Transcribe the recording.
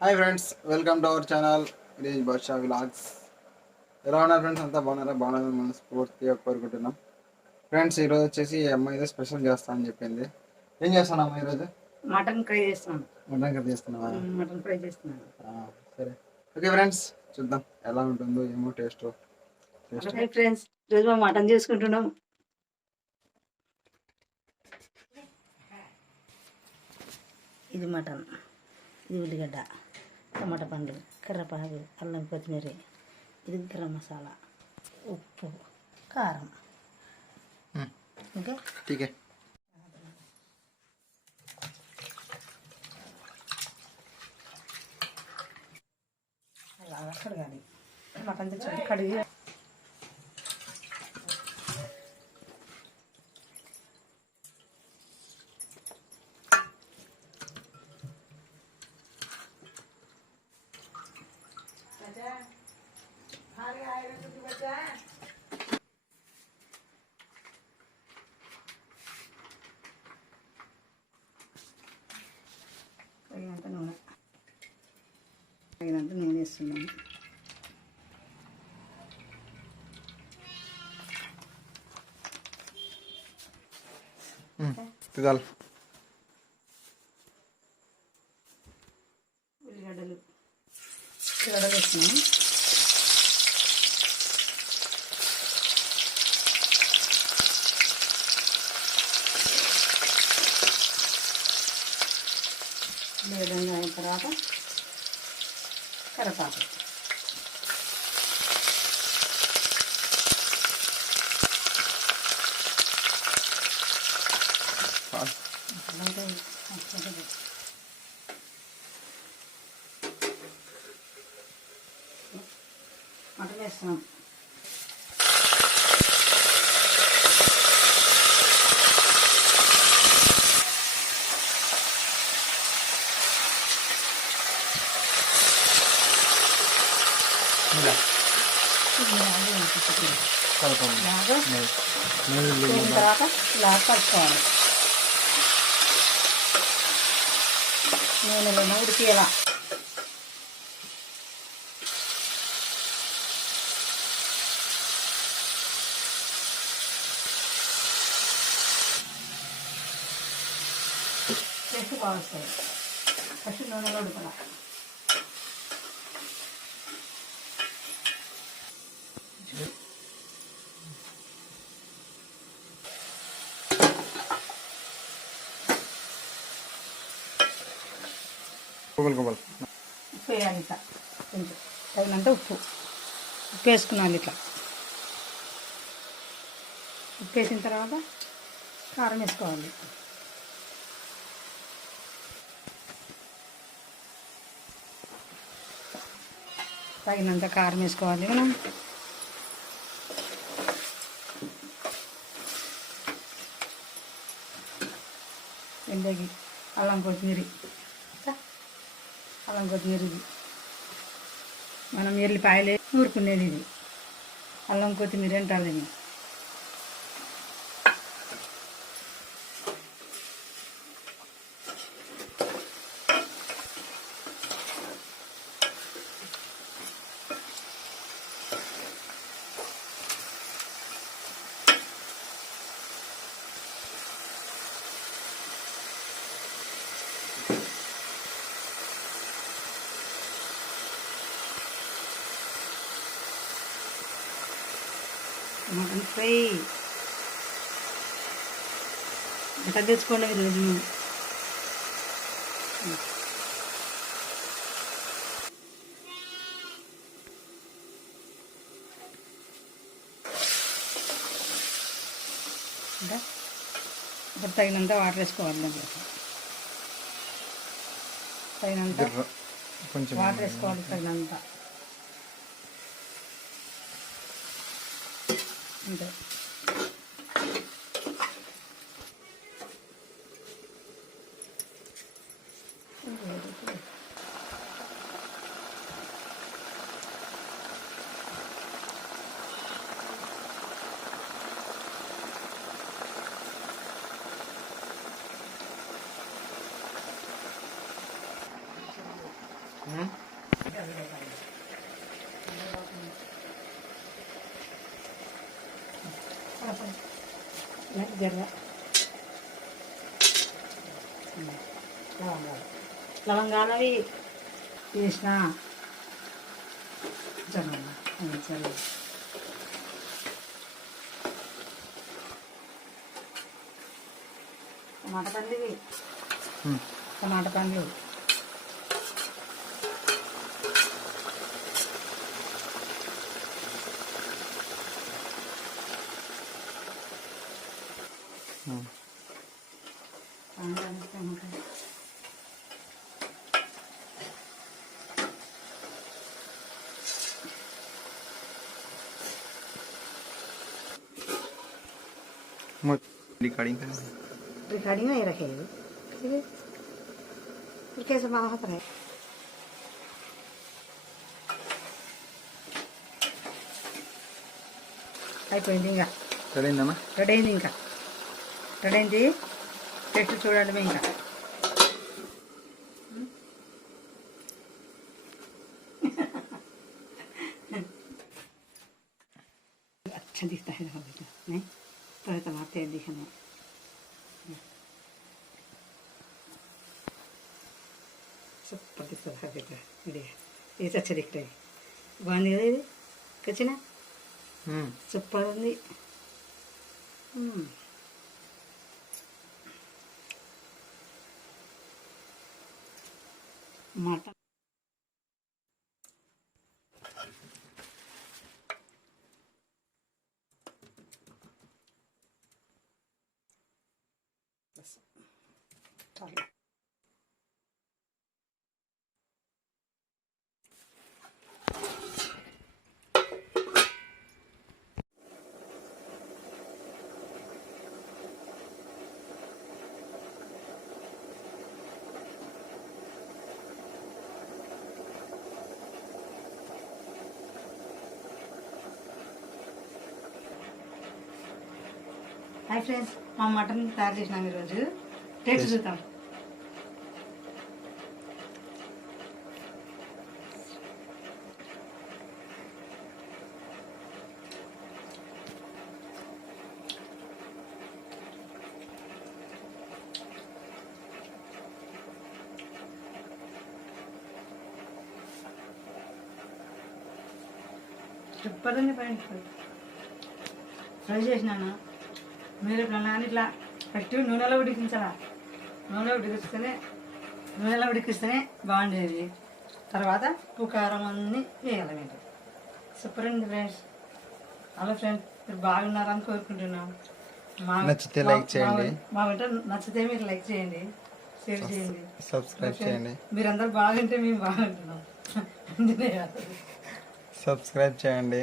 Hi friends welcome to our channel village Basha vlogs ఎలా ఉన్నారు friends అంతా బాగున్నారా? బాగున్నారని మనం స్ఫూర్తిగా కోరుకుంటున్నాం. ఫ్రెండ్స్ ఈరోజు వచ్చేసి ఈ అమ్మాయి ఏదో స్పెషల్ చేస్తా అని చెప్పింది. ఏం చేస్తాను అమ్మ ఈరోజు? మటన్ ఫ్రై చేస్తున్నాను. మటన్ కర్రీ చేస్తున్నావా? మటన్ ఫ్రై చేస్తున్నాను. సరే. ఓకే ఫ్రెండ్స్ చూద్దాం ఎలా ఉంటుందో ఏమో టేస్ట్ ఫ్రెండ్స్ ఈరోజు మేము మటన్ చేసుకుంటున్నాం. ఇది మటన్ ఇది ఉల్లిగడ్డ. టమాటా పండ్లు కర్రపాకు అల్లం కొత్తిమీర ఇది గరం మసాలా ఉప్పు కారం. ఓకే? ఠీకే అలాగా కడగాలి మటన్ తెచ్చి కడిగి తగినంత నూనె తగినంత నూనె వేస్తున్నాను తిదాలి మటన్ వేస్తున్నాం ఇలాగా వేసిన తర్వాత ఇలా కలుపుకోవాలి నూనెలో ఉడికేలా టేస్ట్ బాగా వస్తుంది ఫస్ట్ నూనెలో కొబ్బరి ఉప్పు వేయాలి ఇట్లా. కొంచెం తగినంత ఉప్పు. ఉప్పు వేసుకున్నాను ఇట్లా. ఉప్పు వేసిన తర్వాత కారం వేసుకోవాలి. తగినంత కారం వేసుకోవాలి మనం. ఎండకి అల్లం కొత్తిమీర. అల్లం కొత్తిమీర ఇది. మనం ఎల్లిపాయలే నూరుకునేది ఇది. అల్లం కొత్తిమీర అంటారు దీన్ని. ఫ్రై. ఎట్లా తెచ్చుకోండి ఈరోజు ఇప్పుడు తగినంత వాటర్ వేసుకోవాలి తగినంత కొంచెం వాటర్ వేసుకోవాలి తగినంత. இந்த Mm-hmm. జరగా లవంగాలు లవంగాలు అవి వేసిన టమాటా పండ్లు ఇవి ఉమ్. టమాటా పండ్లు मोती कड़ी का रिकॉर्डिंग नहीं रखेगी ठीक है फिर कैसे बात रहे అయిపోయింది ఇంకా चलेंदमा రెడీ అయింది ఇంకా రెడీ అయింది చెట్టు చూడండి ఇంకా अच्छा दिखता है देखो बेटा नहीं Perahitan hati di sana. Seperti sudah kita lihat. Itu aja dikira. Vanilla kecina. Hmm. Seperti. Hmm. mata super ఉంది మ్మ్. మటన్ చాలు హాయ్ ఫ్రెండ్స్ మా మటన్ తయారు చేసినాం ఈరోజు టేస్ట్ చూద్దాం ఉంది ఫ్రెండ్స్ ఫ్రై చేసినాను. మీరు ఇట్లా ఇట్లా ఫస్ట్ నూనెలో ఉడికించాలా? నూనెలో ఉడికిస్తేనే నూనెలో ఉడికిస్తేనే బాగుండేది. తర్వాత ఉప్పు కారం అన్నీ వేయాలి మీరు. సూపర్ అండి ఫ్రెండ్స్. హలో ఫ్రెండ్స్ మీరు బాగున్నారని కోరుకుంటున్నాం. మా నచ్చితే like చేయండి. మా- వంట నచ్చితే మీరు లైక్ చేయండి షేర్ చేయండి. సబ్స్క్రైబ్ చేయండి. మీరందరూ బాగుంటే మేము బాగుంటున్నాం. అంజనేయ సబ్స్క్రైబ్ చేయండి.